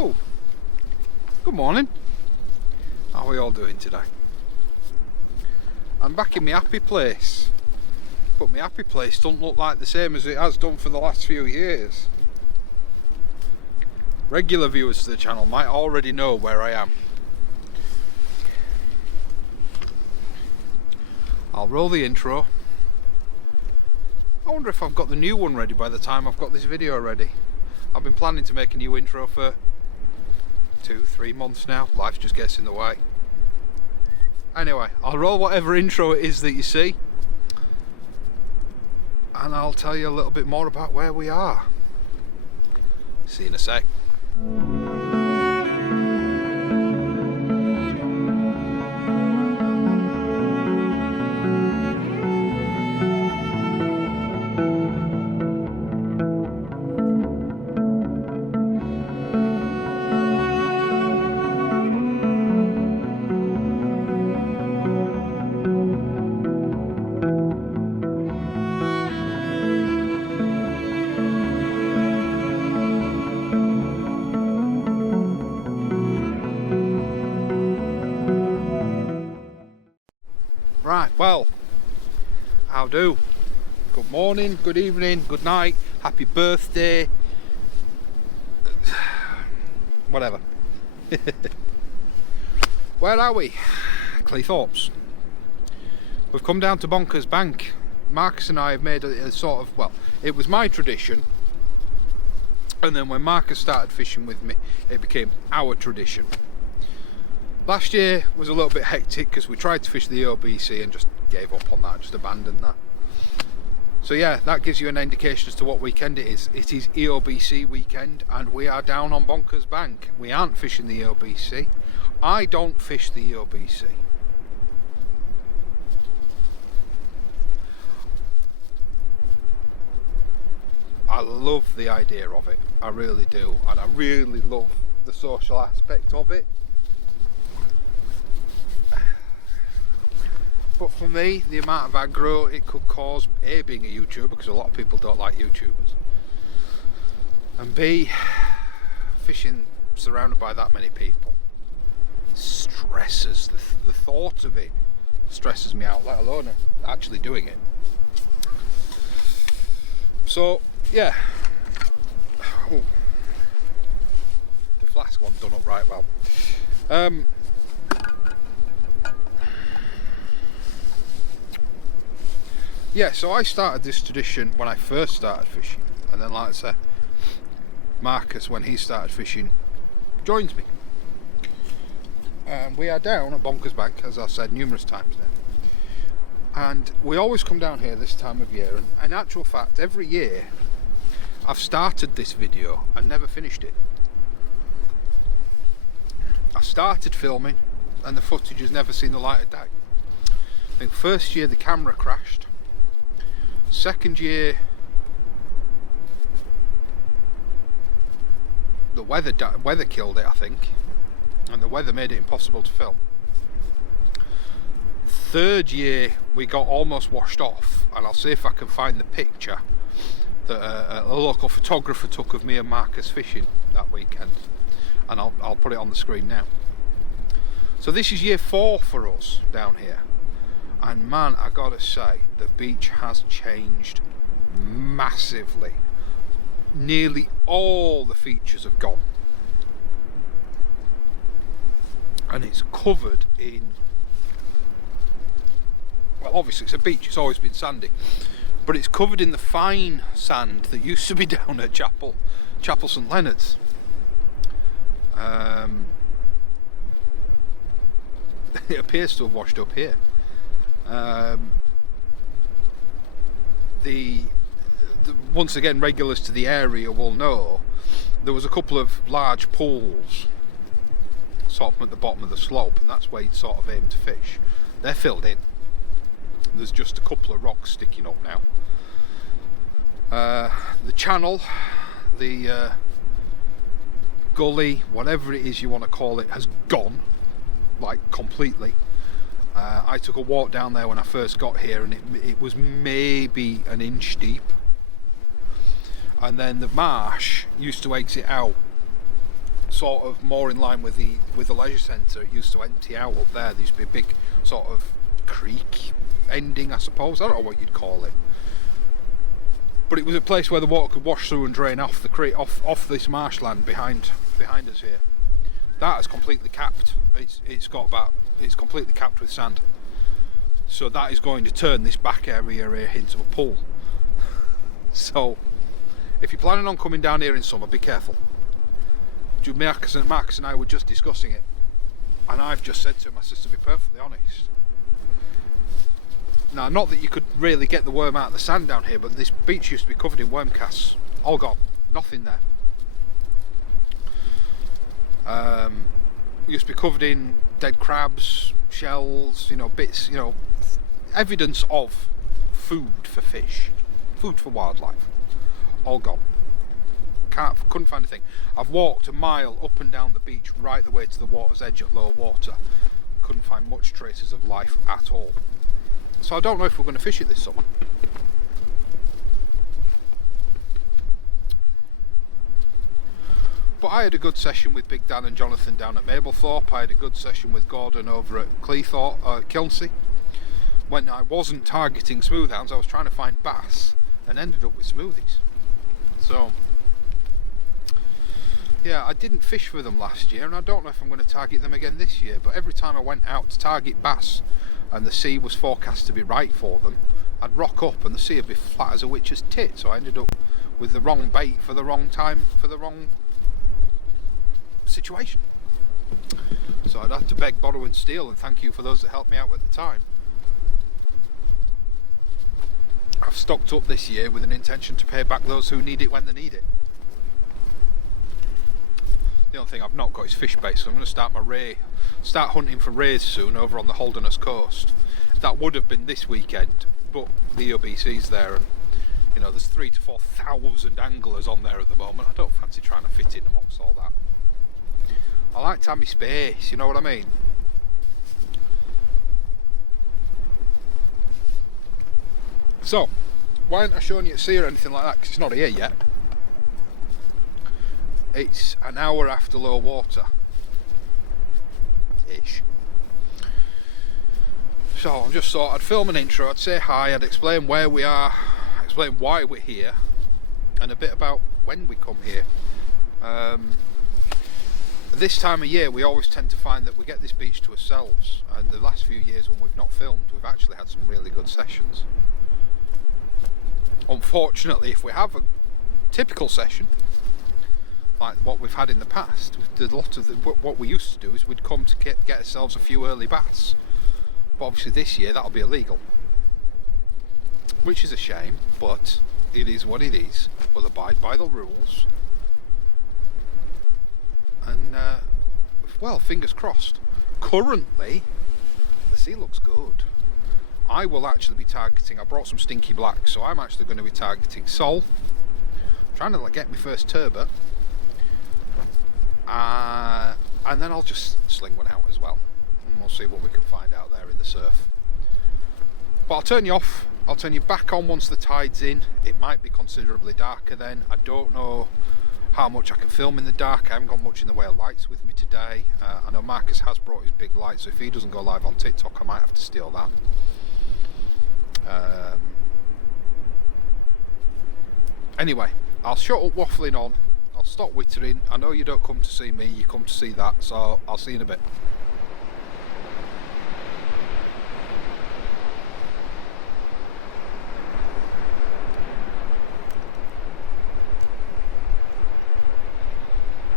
Oh, good morning. How are we all doing today? I'm back in my happy place, but my happy place doesn't look like the same as it has done for the last few years. Regular viewers to the channel might already know where I am. I'll roll the intro. I wonder if I've got the new one ready by the time I've got this video ready. I've been planning to make a new intro for 2-3 months now. Life just gets in the way. Anyway, I'll roll whatever intro it is that you see, and I'll tell you a little bit more about where we are. See you in a sec. Right, well, how do? Good morning, good evening, good night, happy birthday, whatever. Where are we? Cleethorpes. We've come down to Bonkers Bank. Marcus and I have made a sort of, well, it was my tradition, and then when Marcus started fishing with me, it became our tradition. Last year was a little bit hectic because we tried to fish the EOBC and just gave up on that, just abandoned that. So yeah, that gives you an indication as to what weekend it is. It is EOBC weekend and we are down on Bonkers Bank. We aren't fishing the EOBC. I don't fish the EOBC. I love the idea of it, I really do, and I really love the social aspect of it. But for me, the amount of aggro it could cause, A, being a YouTuber, because a lot of people don't like YouTubers, and B, fishing surrounded by that many people, stresses, the thought of it stresses me out, let alone actually doing it. So, yeah. Ooh. The flask one's done up right well. Yeah, so I started this tradition when I first started fishing, and then, like I said, Marcus, when he started fishing, joins me. We are down at Bonkers Bank, as I've said numerous times now, and we always come down here this time of year, and in actual fact, every year I've started this video and never finished it. I started filming and the footage has never seen the light of day. I think first year the camera crashed. Second year, the weather killed it, I think, and the weather made it impossible to film. Third year, we got almost washed off, and I'll see if I can find the picture that a local photographer took of me and Marcus fishing that weekend, and I'll put it on the screen now. So this is year 4 for us down here. And man, I gotta say, the beach has changed massively. Nearly all the features have gone. And it's covered in, well, obviously it's a beach, it's always been sandy, but it's covered in the fine sand that used to be down at Chapel St Leonard's. It appears to have washed up here. Once again, regulars to the area will know there was a couple of large pools sort of at the bottom of the slope, and that's where you'd sort of aim to fish. They're filled in. There's just a couple of rocks sticking up now. The channel, the gully, whatever it is you want to call it, has gone, like, completely. I took a walk down there when I first got here, and it was maybe an inch deep. And then the marsh used to exit out sort of more in line with the leisure centre. It used to empty out up there. There used to be a big sort of creek ending, I suppose. I don't know what you'd call it. But it was a place where the water could wash through and drain off the creek, off this marshland behind us here. That is completely capped. It's completely capped with sand. So that is going to turn this back area here into a pool. So if you're planning on coming down here in summer, be careful. Marcus and I were just discussing it, and I've just said to him, I said, to be perfectly honest, now, not that you could really get the worm out of the sand down here, but this beach used to be covered in worm casts. All gone. Nothing there. It used to be covered in dead crabs, shells, bits, evidence of food for fish, food for wildlife. All gone. Couldn't find a thing. I've walked a mile up and down the beach right the way to the water's edge at low water. Couldn't find much traces of life at all. So I don't know if we're going to fish it this summer. But I had a good session with Big Dan and Jonathan down at Mablethorpe. I had a good session with Gordon over at Kilnsey. When I wasn't targeting smoothhounds, I was trying to find bass and ended up with smoothies. So yeah, I didn't fish for them last year, and I don't know if I'm going to target them again this year. But every time I went out to target bass and the sea was forecast to be right for them, I'd rock up and the sea would be flat as a witch's tit. So I ended up with the wrong bait for the wrong time, for the wrong situation. So I'd have to beg, borrow and steal, and thank you for those that helped me out at the time. I've stocked up this year with an intention to pay back those who need it when they need it. The only thing I've not got is fish bait, so I'm going to start hunting for rays soon over on the Holderness coast. That would have been this weekend, but the OBC's there, and there's 3,000 to 4,000 anglers on there at the moment. I don't fancy trying to fit in amongst all that. I like to have my space, you know what I mean? So, why aren't I showing you at sea or anything like that? Because it's not here yet. It's an hour after low water ish. So I just thought I'd film an intro, I'd say hi, I'd explain where we are, explain why we're here, and a bit about when we come here. This time of year we always tend to find that we get this beach to ourselves, and the last few years when we've not filmed, we've actually had some really good sessions. Unfortunately, if we have a typical session like what we've had in the past, what we used to do is we'd come to get ourselves a few early bass, but obviously this year that'll be illegal, which is a shame, but it is what it is. We'll abide by the rules, and well, fingers crossed. Currently the sea looks good. I will actually be targeting, I brought some stinky black, so I'm actually going to be targeting sole, trying to get my first turbot. And then I'll just sling one out as well, and we'll see what we can find out there in the surf. But I'll turn you off, I'll turn you back on once the tide's in. It might be considerably darker then. I don't know how much I can film in the dark. I haven't got much in the way of lights with me today. I know Marcus has brought his big light, so if he doesn't go live on TikTok, I might have to steal that. Anyway, I'll shut up waffling on, I'll stop wittering. I know you don't come to see me, you come to see that, so I'll see you in a bit.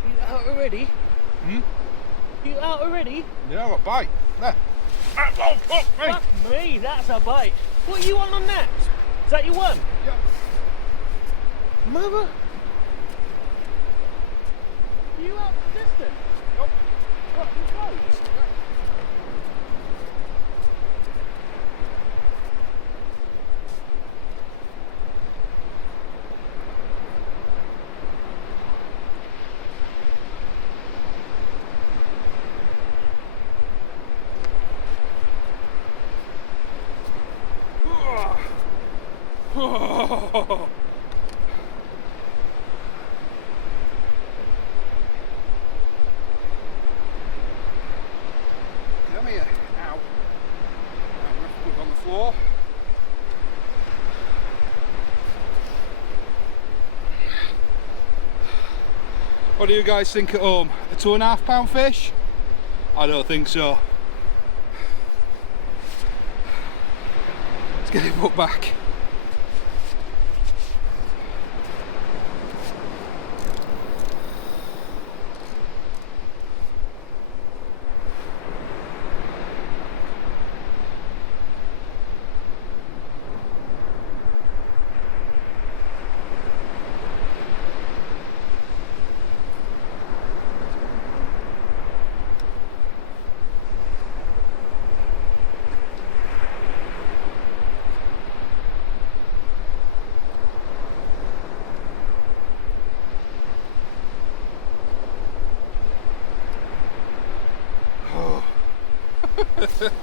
You out already? You out already? Yeah, I've got a bite. There. Oh, fuck me! Fuck me, that's a bite. What are you on that? Is that your one? Yeah. Mother? Are you out the distance? Nope. What, you close? Yeah. Oh. Oh. 1 What do you guys think at home? A 2.5 pound fish? I don't think so. Let's get it put back.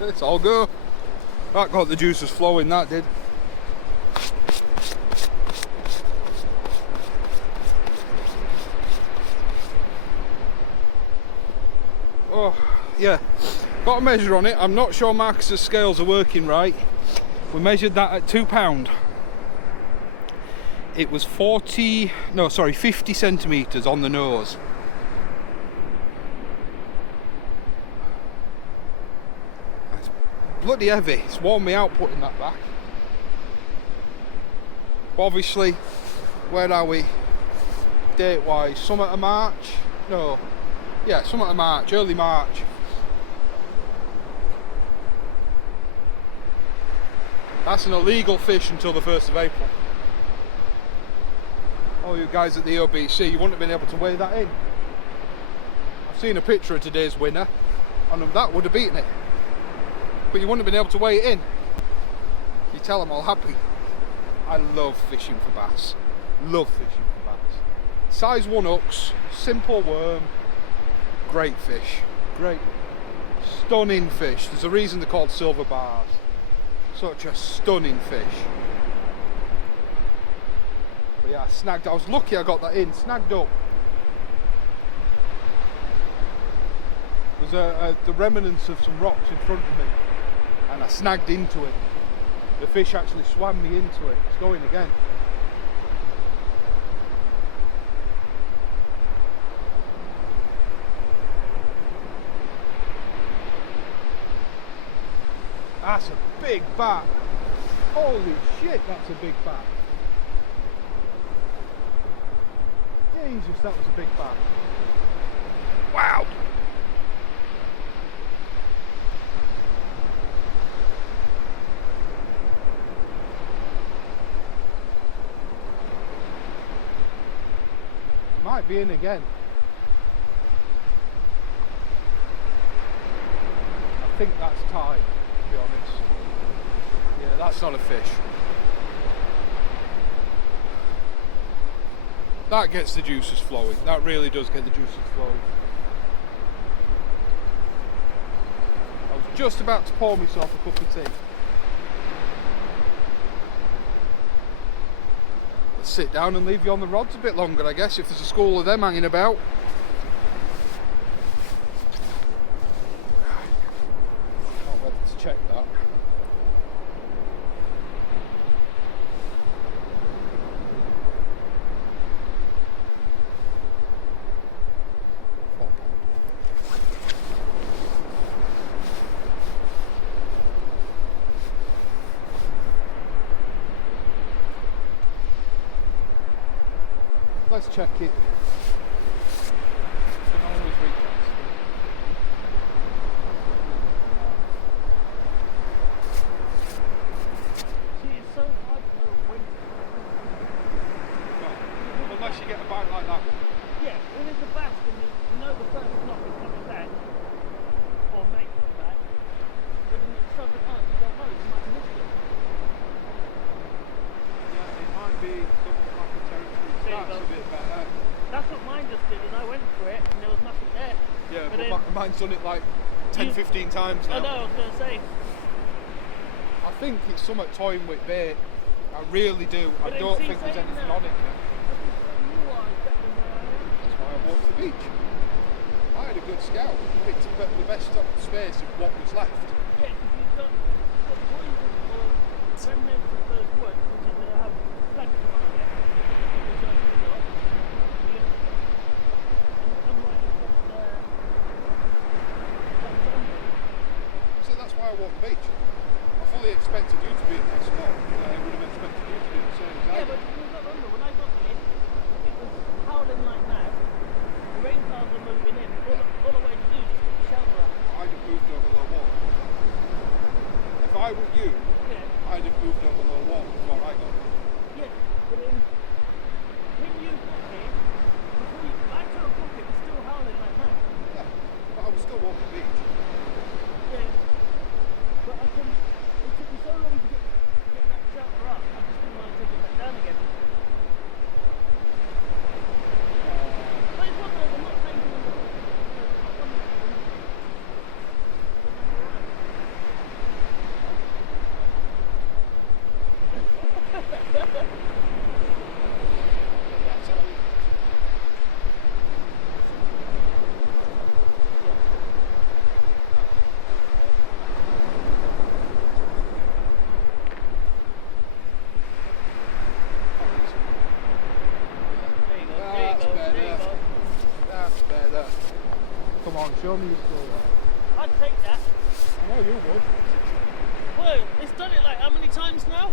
It's all go. That got the juices flowing, that did. Oh, yeah. Got a measure on it. I'm not sure Marcus's scales are working right. We measured that at £2. It was 50 centimetres on the nose. Bloody heavy. It's worn me out putting that back. But obviously, where are we date wise? Summer to March? No. Yeah, summer to March, early March. That's an illegal fish until the 1st of April. Oh, you guys at the OBC, you wouldn't have been able to weigh that in. I've seen a picture of today's winner, and that would have beaten it. But you wouldn't have been able to weigh it in. You tell them all happy. I love fishing for bass. Love fishing for bass. Size 1 hooks, simple worm, great fish. Great, stunning fish. There's a reason they're called silver bars. Such a stunning fish. But yeah, snagged. I was lucky I got that in. Snagged up. There's the remnants of some rocks in front of me, and I snagged into it. The fish actually swam me into it. It's going again. That's a big bat. Holy shit, that's a big bat. Jesus, that was a big bat. Wow. Might be in again. I think that's tide, to be honest. Yeah, that's not a fish. That gets the juices flowing. That really does get the juices flowing. I was just about to pour myself a cup of tea. Let's sit down and leave you on the rods a bit longer, I guess, if there's a school of them hanging about. Can't wait to check that. Let's check it. Can always recast. See, it's so hard to know when to. Well, unless you get a bite like that one. Yeah, when it's a bass and you know the first knock is coming back, or may come back, but then it's so hard you don't know, you might miss it. Yeah, it might be something like a territory. That's a bit better. That's what mine just did, and I went for it, and there was nothing there. Yeah, but but mine's done it like 10, 15 times now. I know, I was going to say. I think it's something toying with bait. I really do. But I don't think there's anything on it yet. That's why I walked the beach. I had a good scout. Picked the best space of what was left. Yeah, because you've got poison or remnants of those woods, which is going to have plenty on it. walk the beach. I fully expected you to be in my spot. I would have expected you to do the same as I Yeah, did. but you've got to remember, when I got here, it was howling like mad. The rain clouds were moving in. All I wanted to do was just put the shelter up. I'd have moved over low water. If I were you, Yeah. I'd have moved over low water before I got here. Yeah, but then when you got here, before you, by 2 o'clock it was still howling like mad. Yeah, but I would still walk the beach. Yeah, but it took me so long to get that shelter up, I just didn't want to take it back down again. But it's one of those, I'm not saying to them, That's better. Come on, show me your still there. I'd take that. I know you would. Well, it's done it like how many times now?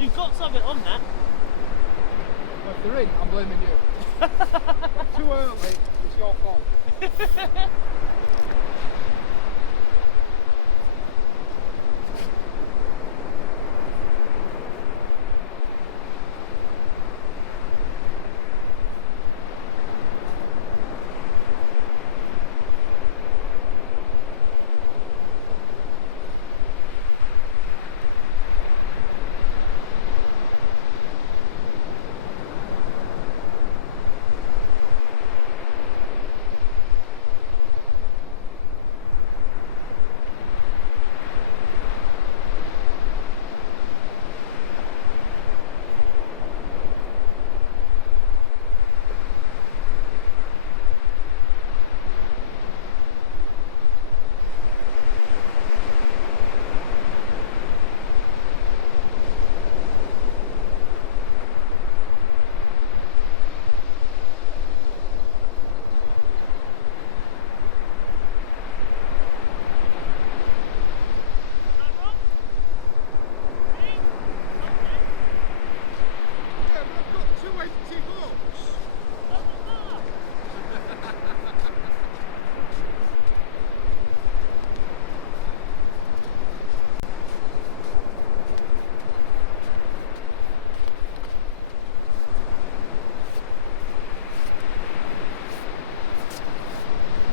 You've got something on that. Well, if they're in, I'm blaming you. Too early, it's your fault.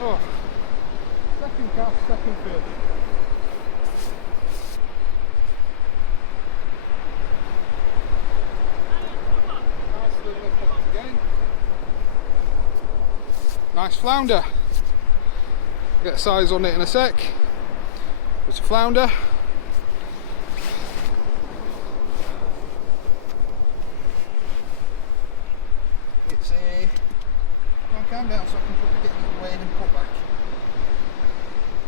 Oh, second cast, second fish. Nice little lift up again. Nice flounder. Get a size on it in a sec. It's a flounder. It's a... calm down so I can get you weighed and put back.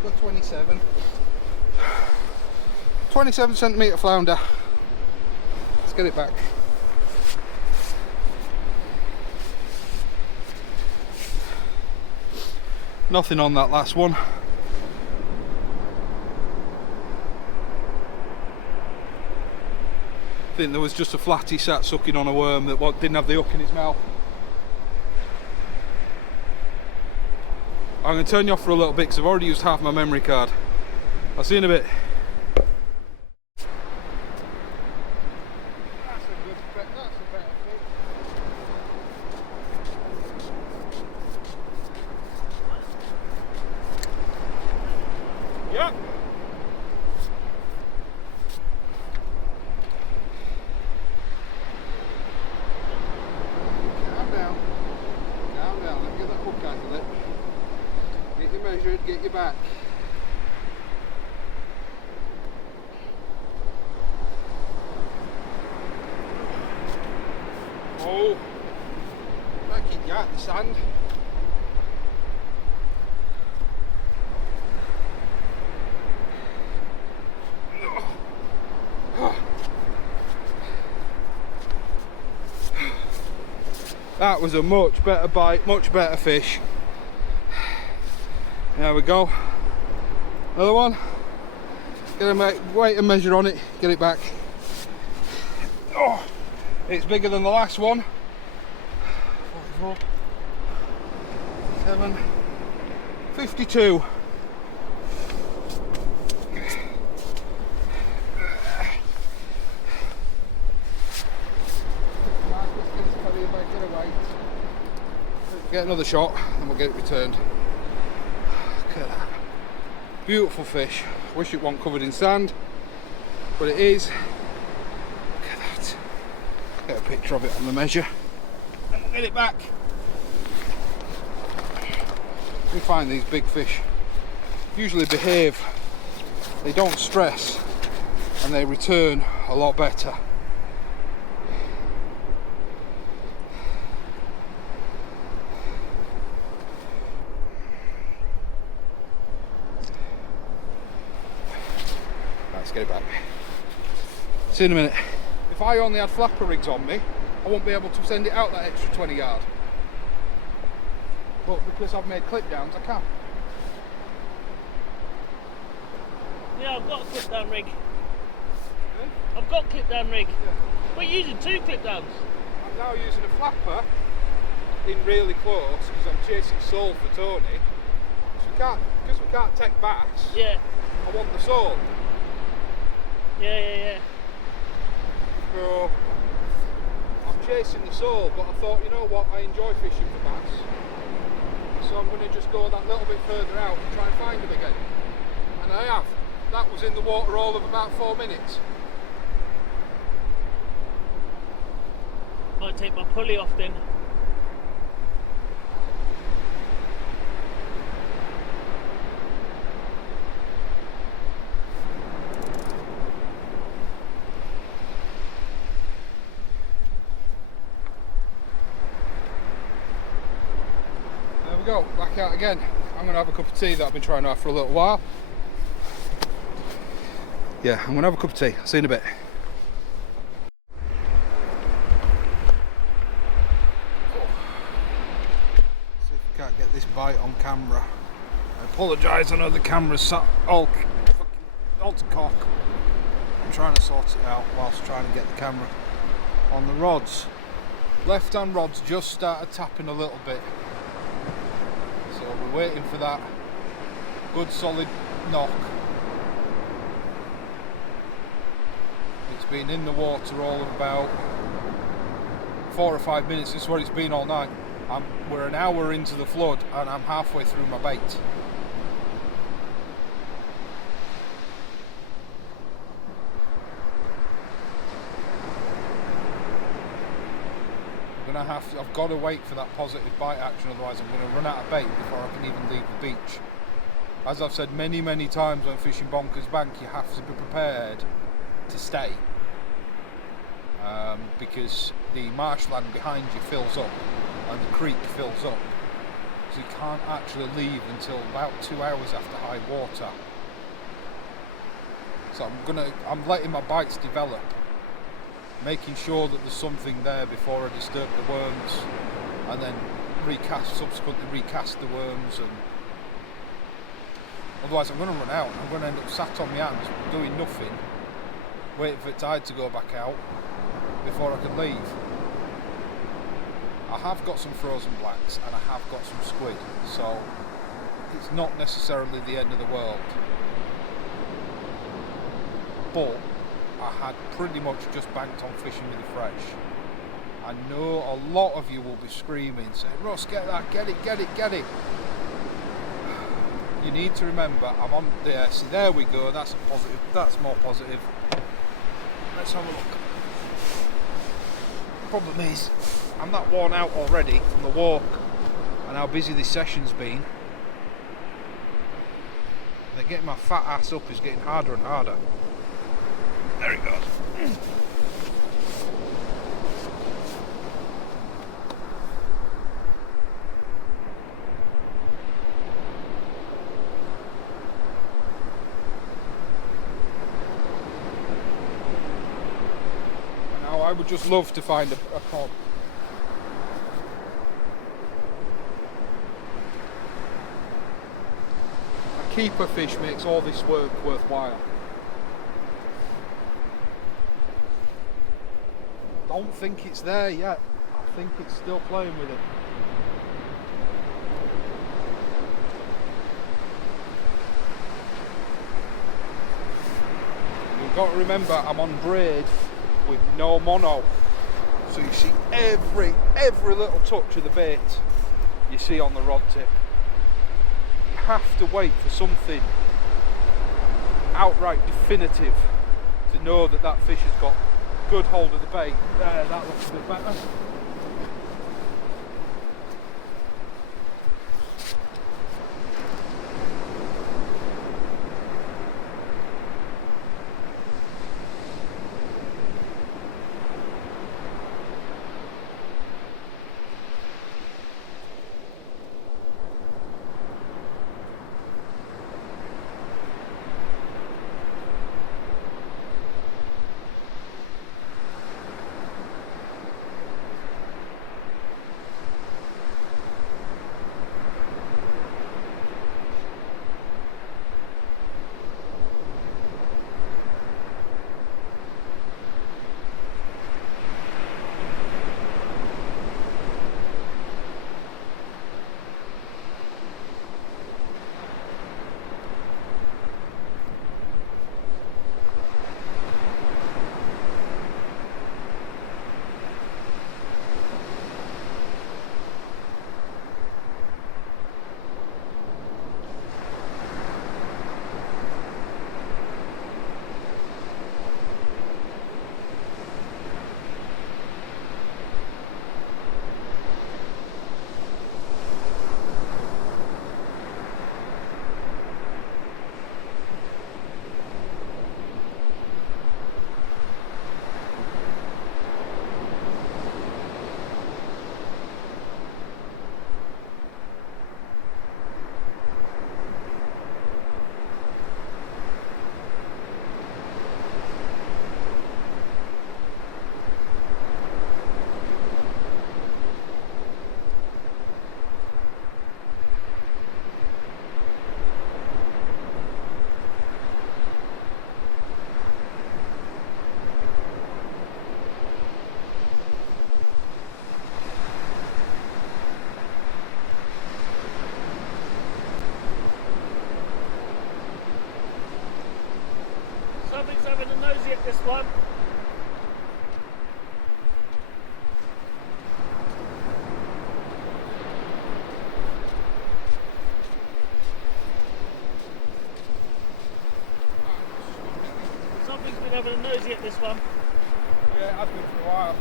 Got 27. 27 centimetre flounder. Let's get it back. Nothing on that last one. I think there was just a flatty sat sucking on a worm that didn't have the hook in his mouth. I'm going to turn you off for a little bit because I've already used half my memory card. I'll see you in a bit. That's a better fit. Yep. Calm down. Calm down. Let me get that hook out of it. Get you measured, get you back. Oh, I keep you out the sand. That was a much better bite, much better fish. There we go. Another one. Get a weight and measure on it. Get it back. Oh, it's bigger than the last one. 44, 7, 52. Get another shot and we'll get it returned. Look at that. Beautiful fish. Wish it wasn't covered in sand, but it is. Look at that. Get a picture of it on the measure and we'll get it back. We find these big fish usually behave, they don't stress, and they return a lot better. Let's get it back. See you in a minute. If I only had flapper rigs on me, I won't be able to send it out that extra 20 yard. But because I've made clip downs, I can. Yeah, I've got a clip down rig. I've got clip down rig. Yeah. We're using 2 clip downs. I'm now using a flapper in really close because I'm chasing sole for Tony. So because we can't take bass, Yeah. I want the sole. Yeah. So I'm chasing the sole, but I thought, you know what, I enjoy fishing for bass. So I'm going to just go that little bit further out and try and find them again. And I have. That was in the water all of about 4 minutes. Might take my pulley off then. There we go, back out again. I'm going to have a cup of tea that I've been trying to have for a little while. Yeah, I'm going to have a cup of tea. See you in a bit. See if I can't get this bite on camera. I apologise, I know the camera's sat all to cock. I'm trying to sort it out whilst trying to get the camera on the rods. Left hand rods just started tapping a little bit. So we're waiting for that good solid knock. It's been in the water all of about 4 or 5 minutes. This is what it's been all night. We're an hour into the flood and I'm halfway through my bait. I've got to wait for that positive bite action, otherwise I'm going to run out of bait before I can even leave the beach. As I've said many times when fishing Bonkers Bank, you have to be prepared to stay. Because the marshland behind you fills up and the creek fills up, so you can't actually leave until about 2 hours after high water. So I'm letting my bites develop, making sure that there's something there before I disturb the worms, and then subsequently recast the worms. And otherwise I'm going to run out. I'm going to end up sat on my hands doing nothing, waiting for the tide to go back out before I can leave. I have got some frozen blacks and I have got some squid, so it's not necessarily the end of the world. But I had pretty much just banked on fishing with the fresh. I know a lot of you will be screaming, saying, Ross, get that, get it. You need to remember, I'm on there. See, there we go, that's a positive, that's more positive. Let's have a look. Problem is, I'm that worn out already from the walk and how busy this session's been. And getting my fat ass up is getting harder and harder. There it goes. Now I would just love to find a cod. keeper fish makes all this work worthwhile. Don't think it's there yet. I think it's still playing with it. You've got to remember, I'm on braid with no mono, so you see every little touch of the bait you see on the rod tip. You have to wait for something outright definitive to know that that fish has got good hold of the bait. There, that looks a bit better. Something's having a nosy at this one. Something's been having a nosy at this one. Yeah, it has been for a while.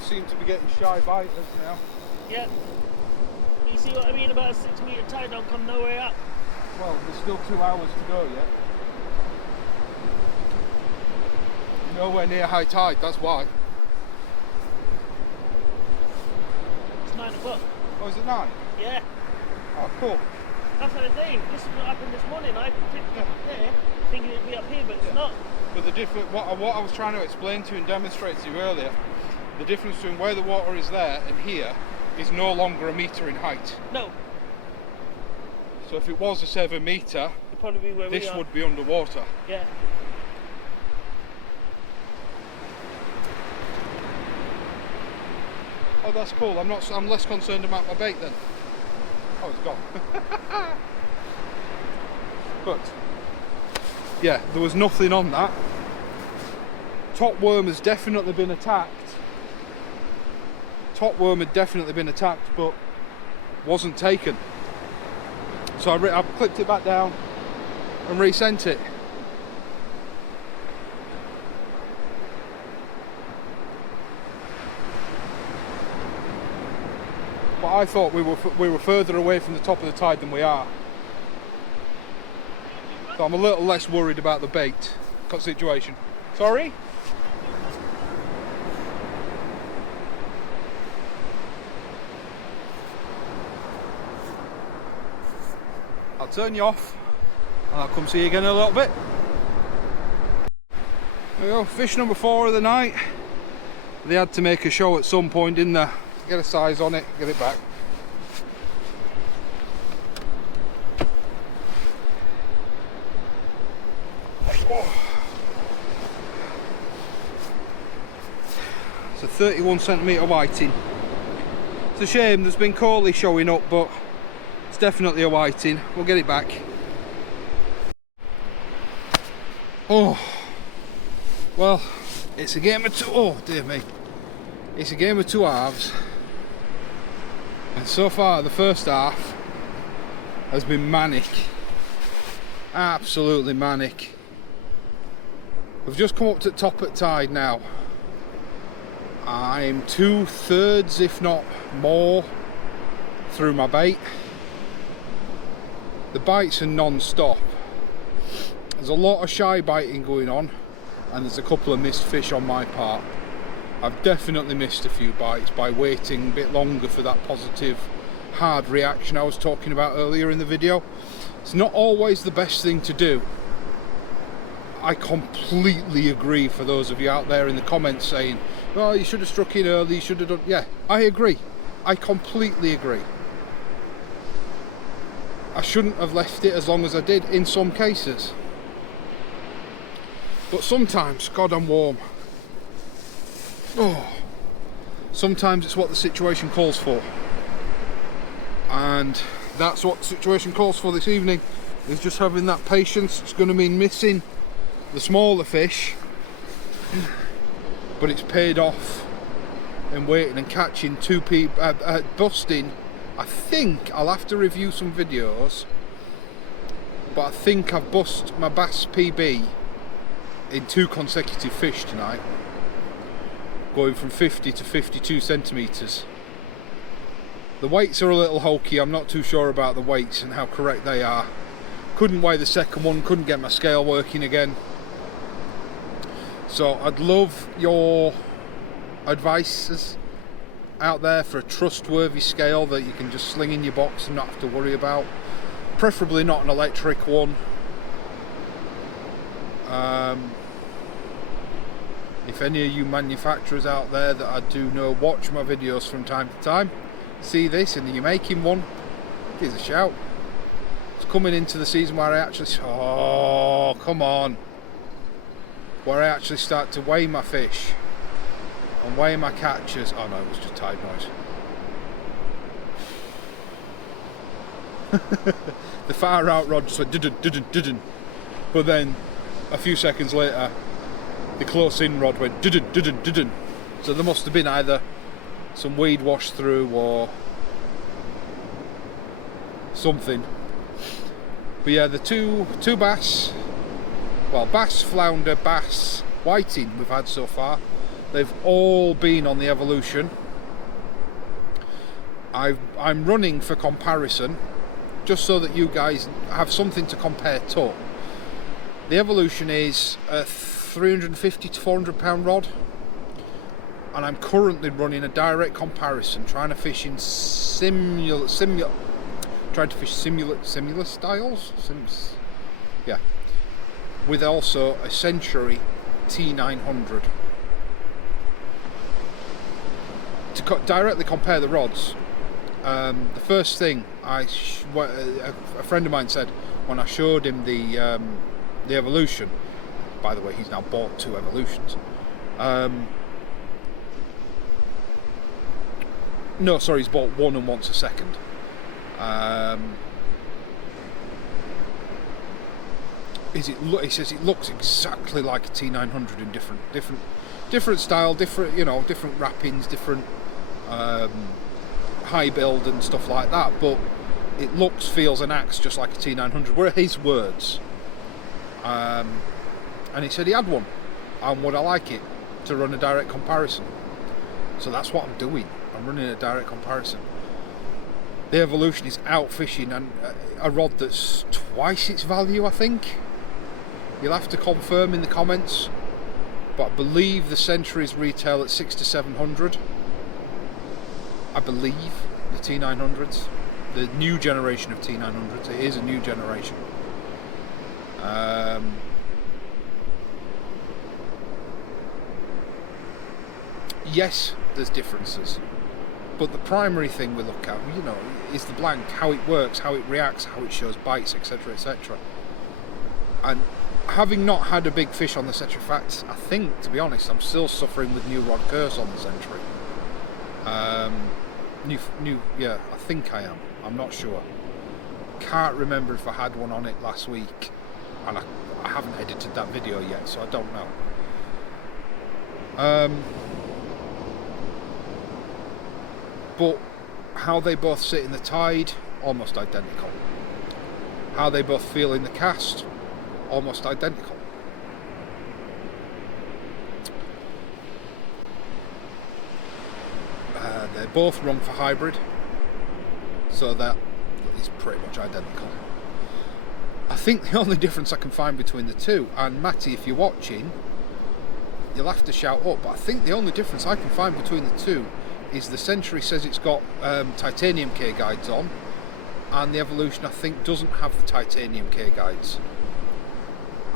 Seem to be getting shy biters now. Yeah. You see what I mean about a 6 metre tide don't come nowhere up. Well, there's still 2 hours to go yet. Nowhere near high tide, that's why. It's 9 o'clock. Oh, is it 9? Yeah. Oh, cool. That's what I'm saying. This is what happened this morning. I picked it up there, thinking it'd be up here, but it's not. But the different, what I was trying to explain to you and demonstrate to you earlier, the difference between where the water is there and here is no longer a metre in height. No. So if it was a 7 metre, It'd probably be where we this are. would be underwater. Yeah. Oh, that's cool. I'm less concerned about my bait then. Oh, it's gone. But yeah, there was nothing on that. Top worm has definitely been attacked. Top worm had definitely been attacked, but wasn't taken. So I clipped it back down and resent it. But I thought we were further away from the top of the tide than we are. So I'm a little less worried about the bait situation. Sorry? I'll turn you off and I'll come see you again in a little bit. There we go, fish number 4 of the night. They had to make a show at some point, didn't they? Get a size on it, get it back. It's a 31cm whiting. It's a shame there's been Coley showing up, but it's definitely a whiting. We'll get it back. Oh, well, it's a game of two. Oh dear me, it's a game of two halves, and so far the first half has been manic, absolutely manic. We've just come up to the top at tide now. I'm 2/3, if not more, through my bait. The bites are non-stop. There's a lot of shy biting going on, and there's a couple of missed fish on my part. I've definitely missed a few bites by waiting a bit longer for that positive hard reaction I was talking about earlier in the video. It's not always the best thing to do. I completely agree for those of you out there in the comments saying, well, you should have struck in early, you should have done... Yeah, I agree. I completely agree. I shouldn't have left it as long as I did in some cases. But sometimes, God, I'm warm. Oh, sometimes it's what the situation calls for. And that's what the situation calls for this evening, is just having that patience. It's going to mean missing the smaller fish, but it's paid off in waiting and catching two people, busting. I think I'll have to review some videos, but I think I've bust my bass PB in 2 consecutive fish tonight, going from 50 to 52 centimetres. The weights are a little hokey. I'm not too sure about the weights and how correct they are. Couldn't weigh the second one, couldn't get my scale working again. So I'd love your advices out there for a trustworthy scale that you can just sling in your box and not have to worry about. Preferably not an electric one. If any of you manufacturers out there that I do know watch my videos from time to time, see this and you're making one, give us a shout. It's coming into the season where I actually... Oh, come on. Where I actually start to weigh my fish and weigh my catches. Oh no, it was just tide noise. The far out rod just went didn't. But then a few seconds later, the close in rod went didn't. So there must have been either some weed washed through or something. But yeah, the two bass, well, bass, flounder, bass, whiting we've had so far, they've all been on the Evolution. I'm running for comparison, just so that you guys have something to compare to. The Evolution is a 350 to 400 pound rod, and I'm currently running a direct comparison, trying to fish in similar styles, yeah, with also a Century T900. To directly compare the rods, the first thing a friend of mine said when I showed him the Evolution, by the way, he's now bought 2 Evolutions. No, sorry, he's bought one and wants a second. He says it looks exactly like a T900 in different style, different wrappings, different high build and stuff like that. But it looks, feels, and acts just like a T900. Were his words. And he said he had one, and would I like it to run a direct comparison? So that's what I'm doing. I'm running a direct comparison. The Evolution is out fishing and a rod that's twice its value, I think. You'll have to confirm in the comments, but I believe the Centuries retail at 600 to 700. I believe the T900s, the new generation of T900s. It is a new generation. Yes, there's differences, but the primary thing we look at, is the blank, how it works, how it reacts, how it shows bites, etc., etc. And having not had a big fish on the Century, in fact, I think, to be honest, I'm still suffering with new rod curse on the Century. Yeah, I think I am. I'm not sure. Can't remember if I had one on it last week, and I haven't edited that video yet, so I don't know. But how they both sit in the tide, almost identical. How they both feel in the cast, almost identical. They're both rung for hybrid, so that is pretty much identical. I think the only difference I can find between the two, and Matty, if you're watching, you'll have to shout up, but I think the only difference I can find between the two is the Century says it's got titanium K guides on, and the Evolution, I think, doesn't have the titanium K guides.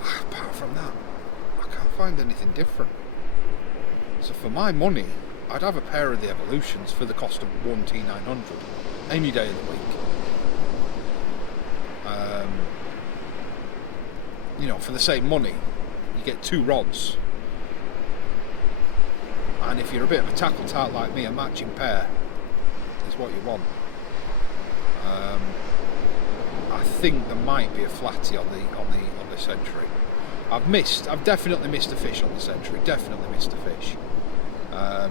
Apart from that, I can't find anything different. So for my money, I'd have a pair of the Evolutions for the cost of one T900 any day of the week. You know, for the same money, you get two rods. And if you're a bit of a tackle tart like me, a matching pair is what you want. I think there might be a flatty on the Century. I've definitely missed a fish on the Century. Definitely missed a fish.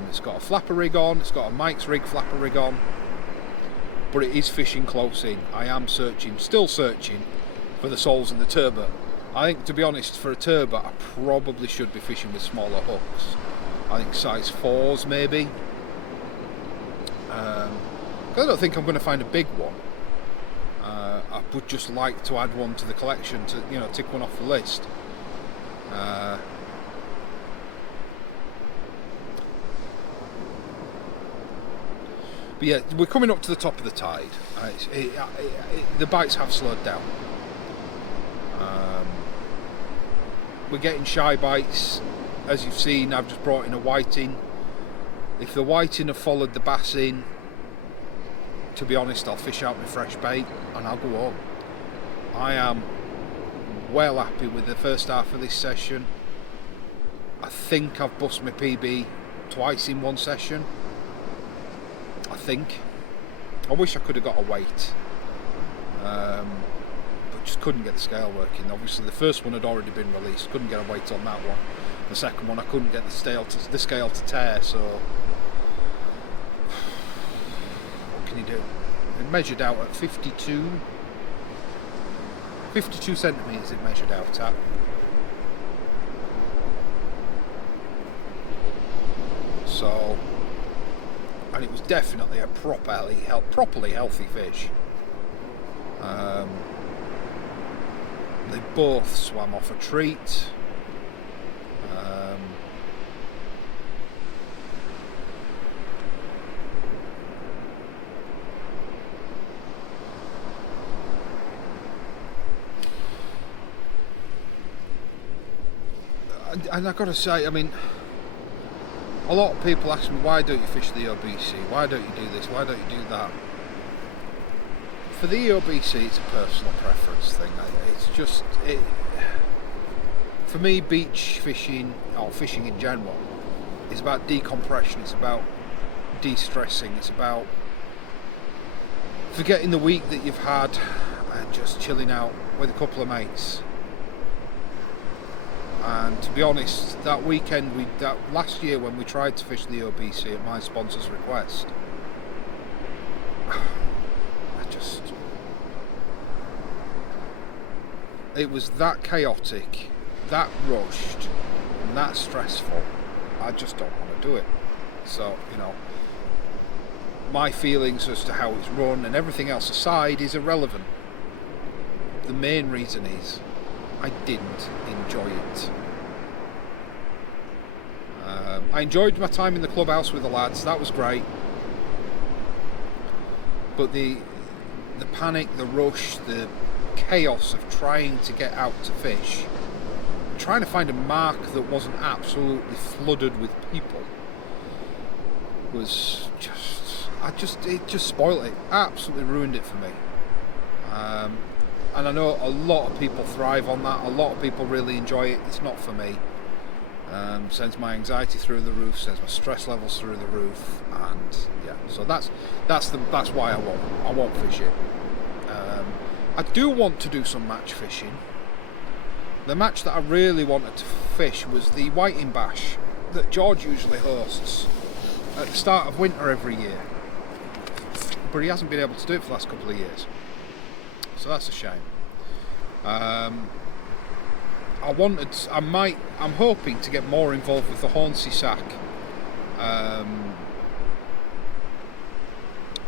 It's got a flapper rig on. It's got a Mike's rig flapper rig on. But it is fishing close in. I am still searching for the soles and the turbot. I think, to be honest, for a turbot, I probably should be fishing with smaller hooks. I think size 4s maybe. I don't think I'm going to find a big one. I would just like to add one to the collection to, you know, tick one off the list. But yeah, we're coming up to the top of the tide. The bites have slowed down. We're getting shy bites. As you've seen, I've just brought in a whiting. If the whiting have followed the bass in, to be honest, I'll fish out my fresh bait and I'll go home. I am well happy with the first half of this session. I think I've bust my PB twice in one session. I think. I wish I could have got a weight. But just couldn't get the scale working. Obviously the first one had already been released, couldn't get a weight on that one. The second one I couldn't get the scale to tear, so what can you do? It measured out at 52 centimetres it measured out at. So, and it was definitely a properly healthy fish. They both swam off a treat. And I've got to say, I mean, a lot of people ask me, why don't you fish the OBC? Why don't you do this? Why don't you do that? For the OBC, it's a personal preference thing. It's just, for me, beach fishing, or fishing in general, is about decompression. It's about de-stressing. It's about forgetting the week that you've had and just chilling out with a couple of mates. And to be honest, that weekend, that last year when we tried to fish the OBC at my sponsor's request, it was that chaotic, that rushed, and that stressful. I just don't want to do it. So, you know, my feelings as to how it's run and everything else aside is irrelevant. The main reason is I didn't enjoy it. I enjoyed my time in the clubhouse with the lads, that was great. But the panic, the rush, the chaos of trying to get out to fish, trying to find a mark that wasn't absolutely flooded with people, was just, it just spoiled it, absolutely ruined it for me. and I know a lot of people thrive on that. A lot of people really enjoy it. It's not for me. Sends my anxiety through the roof, sends my stress levels through the roof, and yeah. So that's why I won't fish it. I do want to do some match fishing. The match that I really wanted to fish was the whiting bash that George usually hosts at the start of winter every year, but he hasn't been able to do it for the last couple of years, so that's a shame. I'm hoping to get more involved with the Hornsey Sack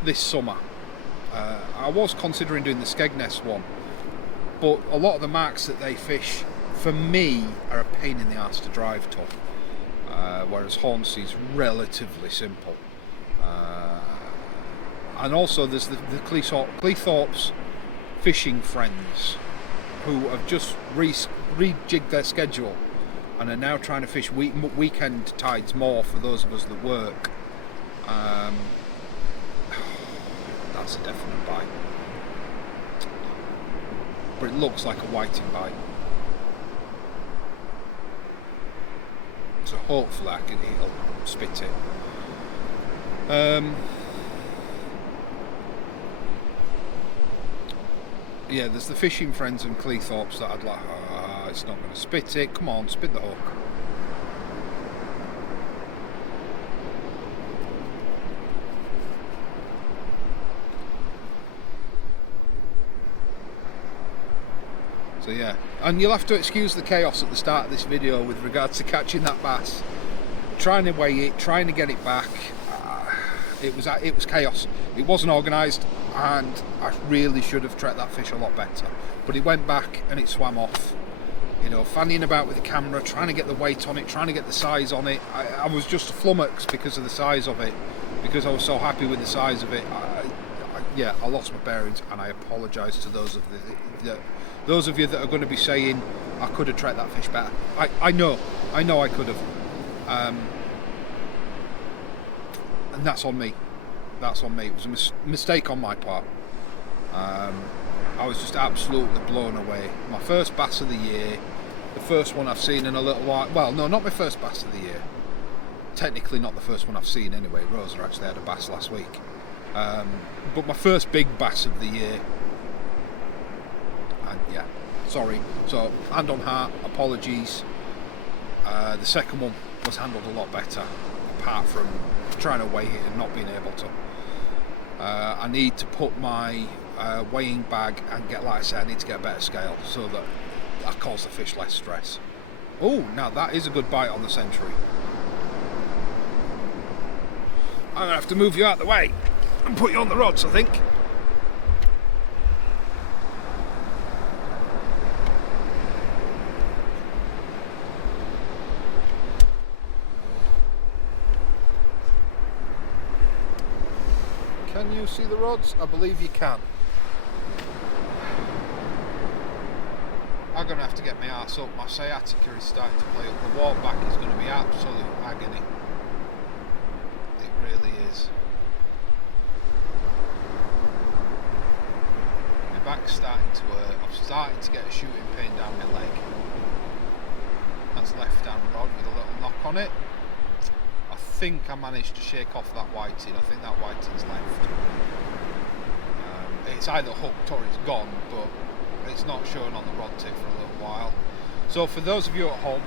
this summer. I was considering doing the Skegness one, but a lot of the marks that they fish for me are a pain in the arse to drive to, whereas Hornsey's relatively simple. And also there's the Cleethorpes fishing friends who have just rejigged their schedule and are now trying to fish weekend tides more for those of us that work. That's a definite bite, but it looks like a whiting bite, so hopefully it'll spit it. Yeah, there's the fishing friends and Cleethorpes that I'd like. It's not going to spit it. Come on, spit the hook. So yeah, and you'll have to excuse the chaos at the start of this video with regards to catching that bass. Trying to weigh it, trying to get it back. It was chaos. It wasn't organised, and I really should have tracked that fish a lot better. But it went back and it swam off. You know, fanning about with the camera, trying to get the weight on it, trying to get the size on it. I was just flummoxed because of the size of it, because I was so happy with the size of it. I lost my bearings, and I apologise to those of you that are going to be saying I could have tracked that fish better. I know I could have. And that's on me. It was a mistake on my part. I was just absolutely blown away. My first bass of the year, the first one I've seen in a little while. Well, no, not my first bass of the year. Technically not the first one I've seen anyway. Rosa actually had a bass last week. But my first big bass of the year. And yeah, sorry. So, hand on heart, apologies. The second one was handled a lot better, apart from trying to weigh it and not being able to. I need to put my weighing bag and get, like I said, I need to get a better scale so that I cause the fish less stress. Oh, now that is a good bite on the Century. I'm going to have to move you out of the way and put you on the rods, I think. Can you see the rods? I believe you can. I'm going to have to get my arse up. My sciatica is starting to play up. The walk back is going to be absolute agony. It really is. My back's starting to hurt. I'm starting to get a shooting pain down my leg. That's left hand rod with a little knock on it. I think I managed to shake off that whiting. I think that whiting's left. It's either hooked or it's gone, but it's not showing on the rod tip for a little while. So for those of you at home,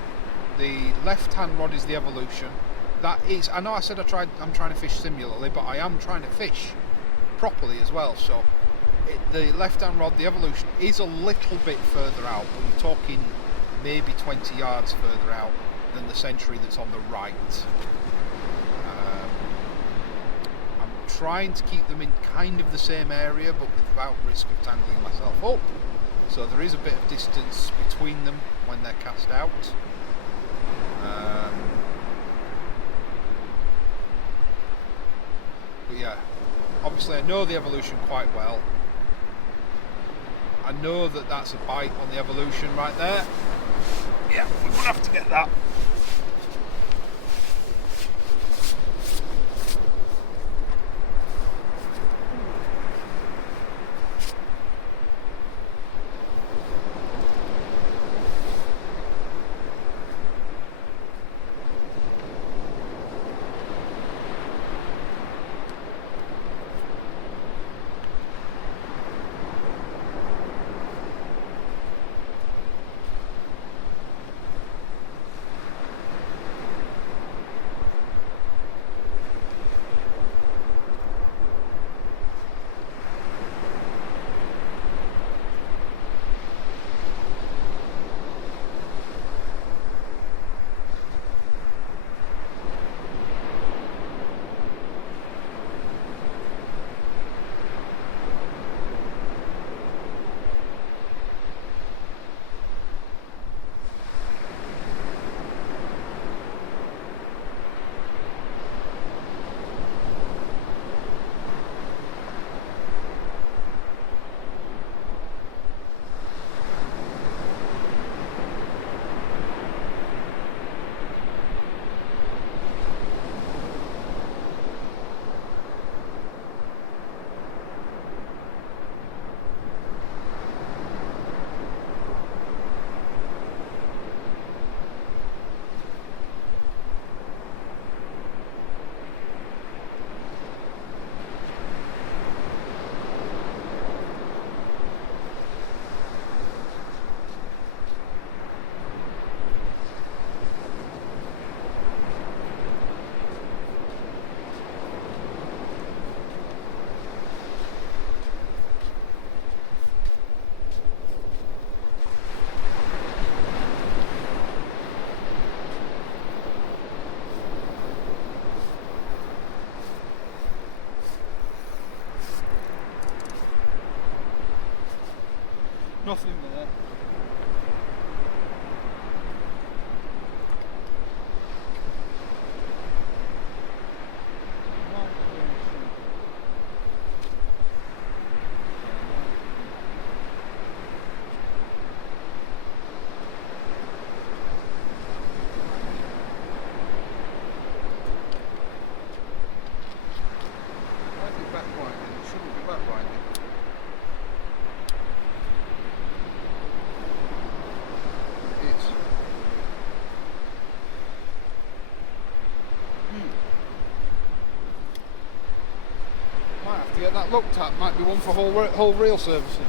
the left hand rod is the Evolution. That is, I know I said I'm trying to fish simularly, but I am trying to fish properly as well. So the left hand rod, the Evolution, is a little bit further out, but you're talking maybe 20 yards further out than the Century that's on the right. I'm trying to keep them in kind of the same area, but without risk of tangling myself up. So there is a bit of distance between them when they're cast out. But yeah, obviously I know the Evolution quite well. I know that that's a bite on the Evolution right there. Yeah, we will have to get that. Nothing there. To get that looked at, might be one for whole reel servicing.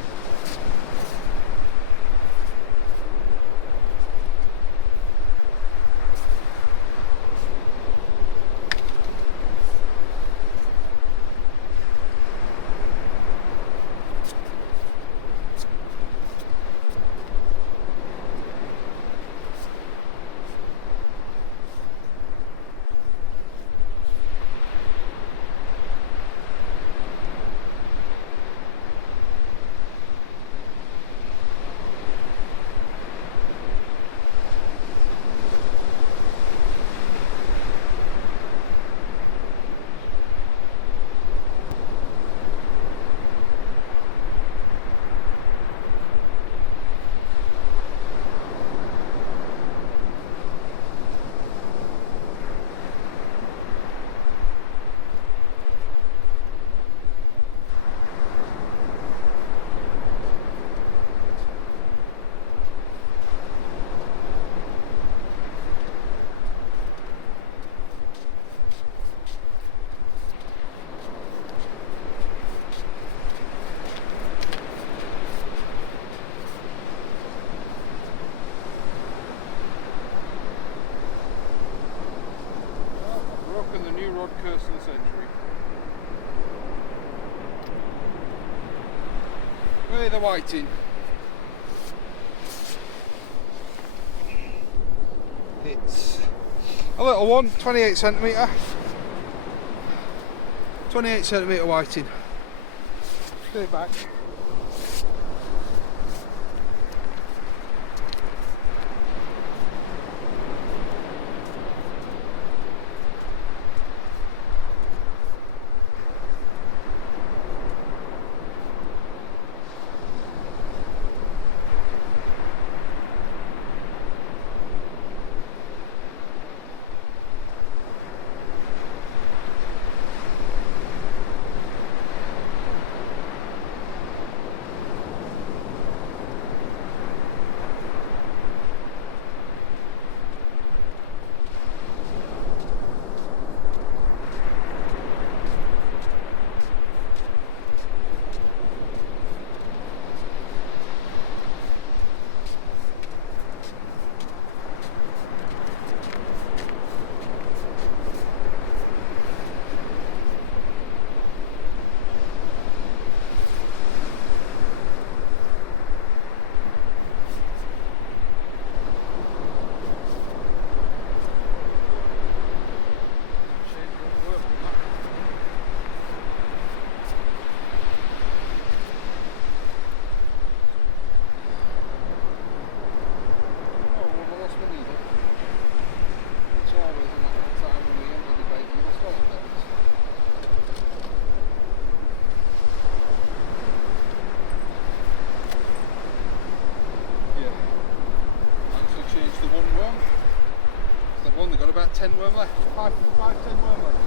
Curse of the century. Where the whiting? It's a little one, 28 centimetre. 28 centimetre whiting. Stay back. About 10 worm left, 10 worm left.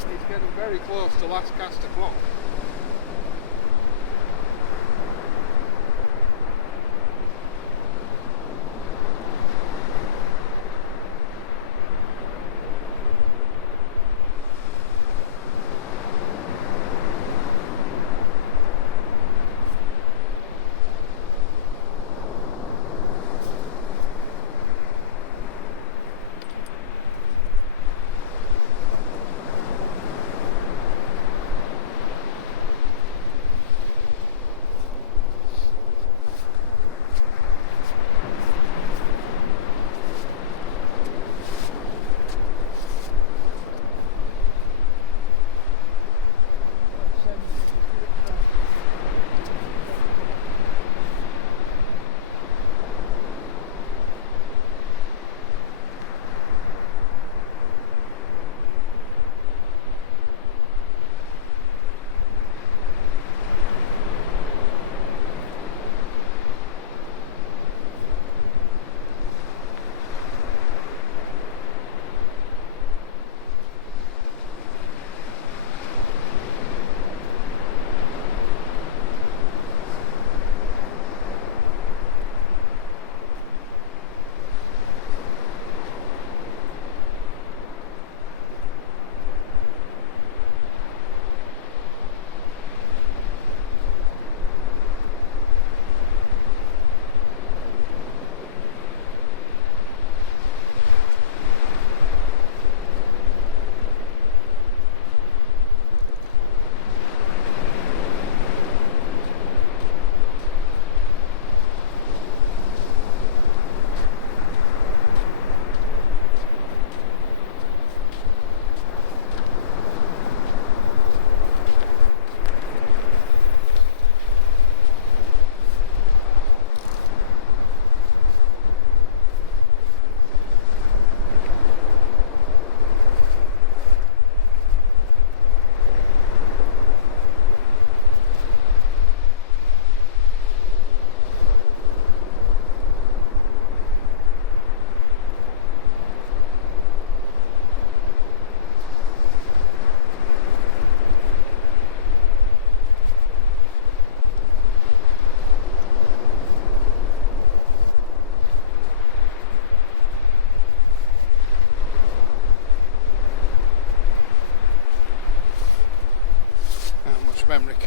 So, he's getting very close to last cast o'clock.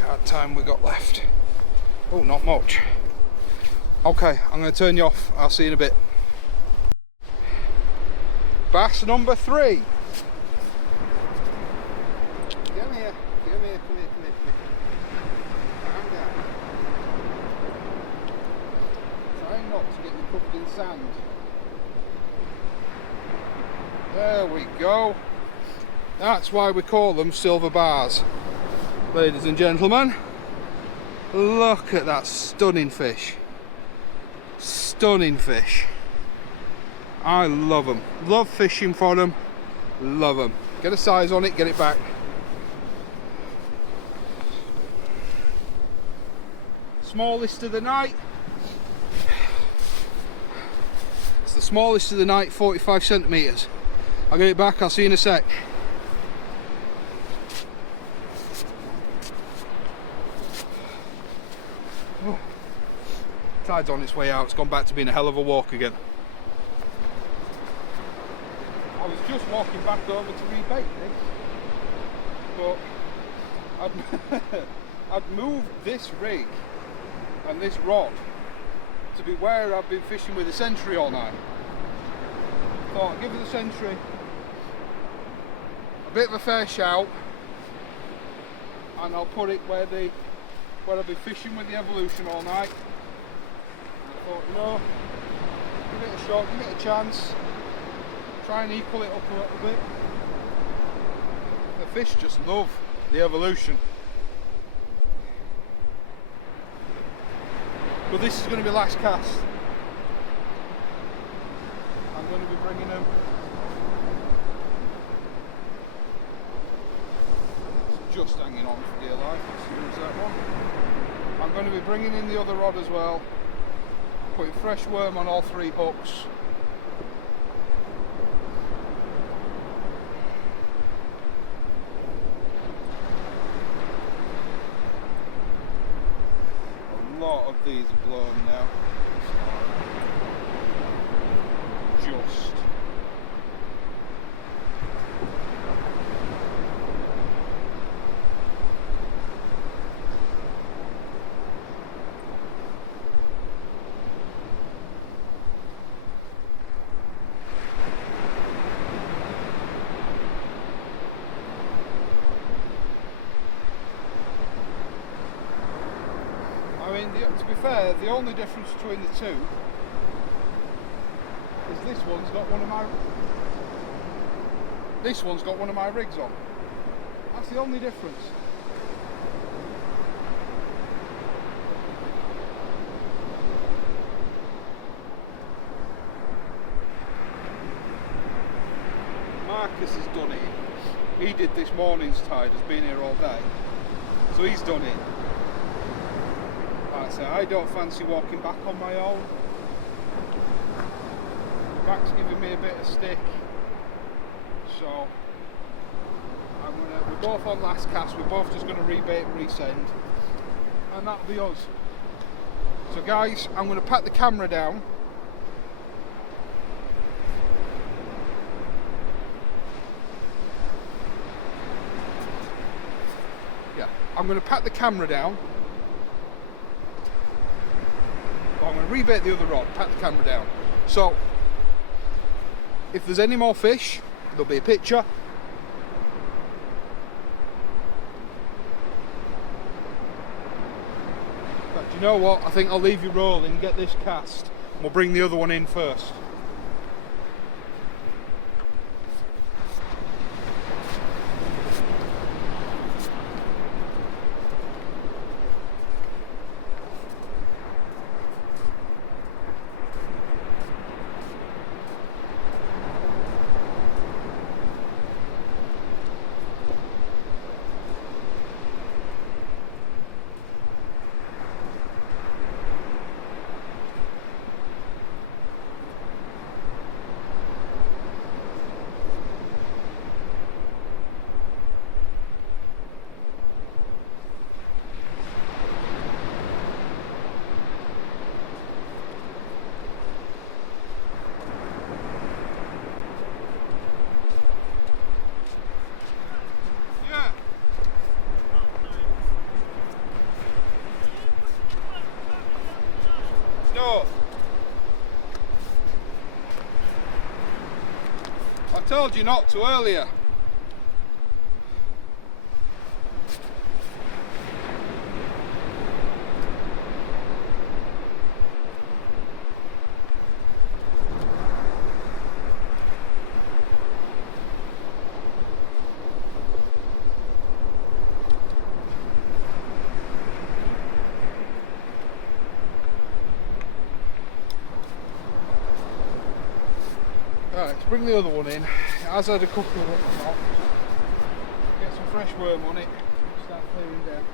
how much time we got left. Oh, not much. Okay, I'm going to turn you off. I'll see you in a bit. Bass number 3. Come here, come here, come here, come here, come here. Calm down. Try not to get me covered in sand. There we go. That's why we call them silver bars. Ladies and gentlemen, look at that stunning fish. Stunning fish. I love them. Love fishing for them. Love them. Get a size on it, get it back. Smallest of the night. It's the smallest of the night, 45 centimetres. I'll get it back, I'll see you in a sec. Oh. Tide's on its way out, it's gone back to being a hell of a walk again. I was just walking back over to rebait this, but I'd moved this rig and this rod to be where I've been fishing with a Century all night. Thought I'd give it a Century a bit of a fair shout, and I'll put it where I've been fishing with the Evolution all night. And I thought, you know, give it a shot, give it a chance, try and equal it up a little bit. The fish just love the Evolution. But this is going to be last cast. I'm going to be bringing them. It's just hanging on for dear life. Let's use that one. I'm going to be bringing in the other rod as well. Putting fresh worm on all 3 hooks. A lot of these are blown now. Just. I mean, to be fair, the only difference between the two is this one's got one of my rigs on. That's the only difference. Marcus has done it. He did this morning's tide, has been here all day, so he's done it. Like I say, I don't fancy walking back on my own. Back's giving me a bit of stick, so we're both on last cast. We're both just going to rebait and resend, and that'll be us. So guys, I'm going to pat the camera down. Yeah, I'm going to pat the camera down. I'm going to rebait the other rod, pat the camera down. So if there's any more fish, there'll be a picture. But you know what? I think I'll leave you rolling, get this cast. We'll bring the other one in first. Told you not to earlier. Right, let's bring the other one in. It has had a couple of knocks. Get some fresh worm on it. Start clearing down.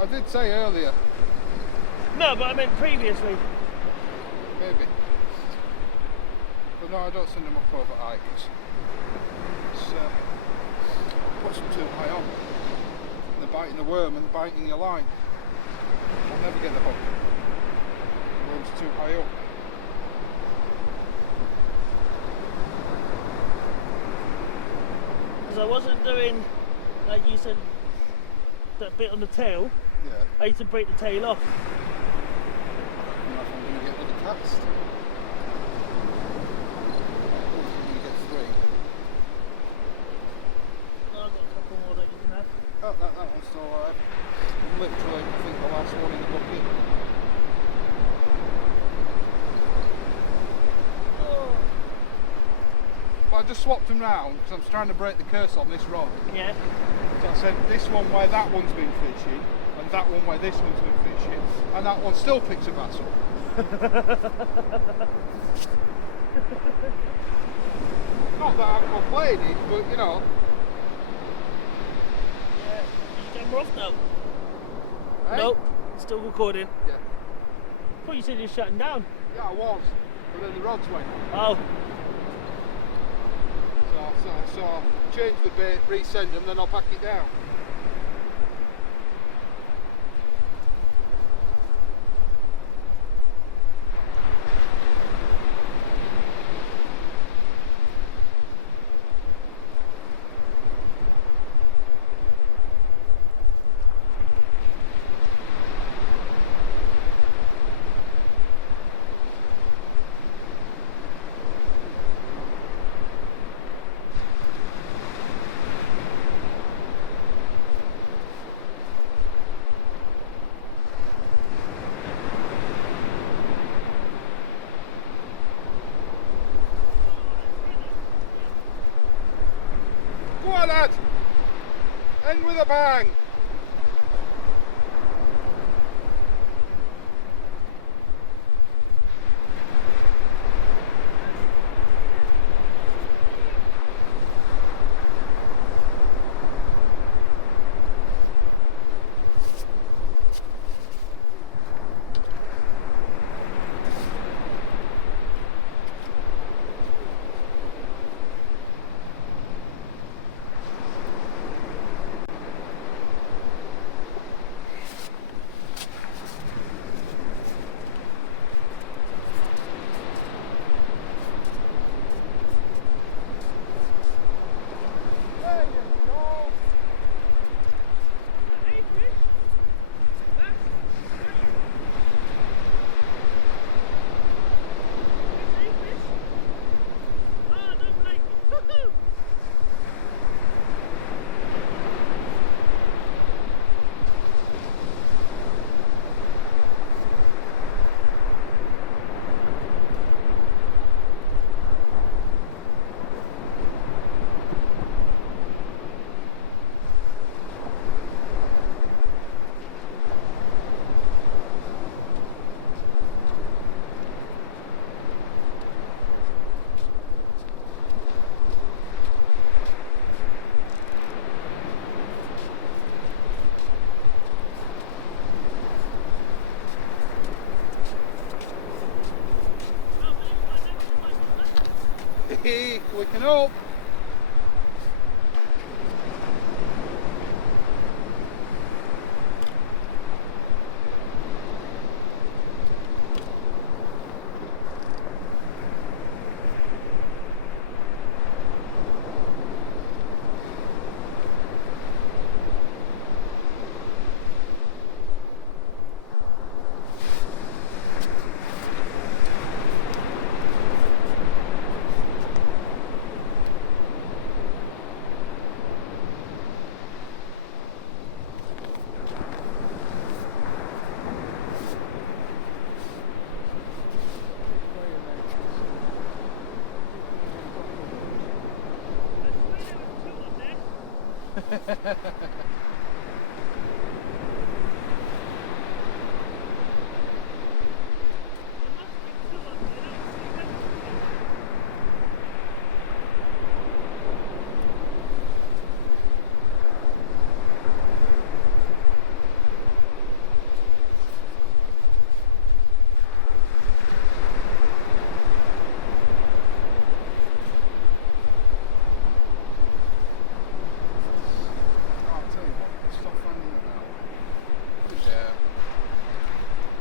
I did say earlier. No, but I meant previously. Maybe. But no, I don't send them up over high because it's puts them too high on. And they're biting the worm and biting your line. I'll never get the hook. The worm's too high up. Because I wasn't doing, like you said, that bit on the tail. Yeah. I used to break the tail off. I don't know if I'm going to get another cast. I'm going to get 3. Oh, I've got a couple more that you can have. Oh, that one's still alive. Literally, I think the last one in the bucket. Oh. But I just swapped them round because I'm trying to break the curse on this rod. Yeah. So I said this one where that one's been fishing, and that one where this one's been fishing, and that one still picks a bass up. Not that I'm complaining, but you know. Yeah. Is your camera off now? Hey? Nope. Still recording. Yeah. I thought you said you were shutting down. Yeah, I was, but then the rods went. Oh. So I'll change the bait, resend them, then I'll pack it down. Go on, lad! End with a bang! We can hope.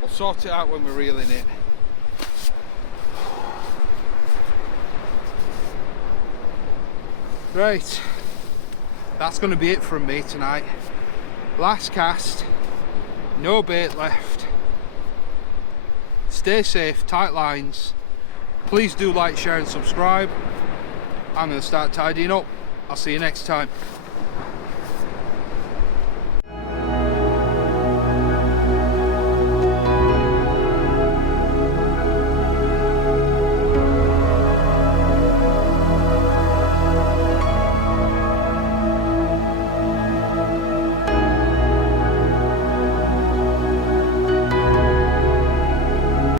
We'll sort it out when we're reeling it. Right, that's going to be it from me tonight. Last cast, no bait left. Stay safe, tight lines. Please do like, share and subscribe. I'm going to start tidying up. I'll see you next time.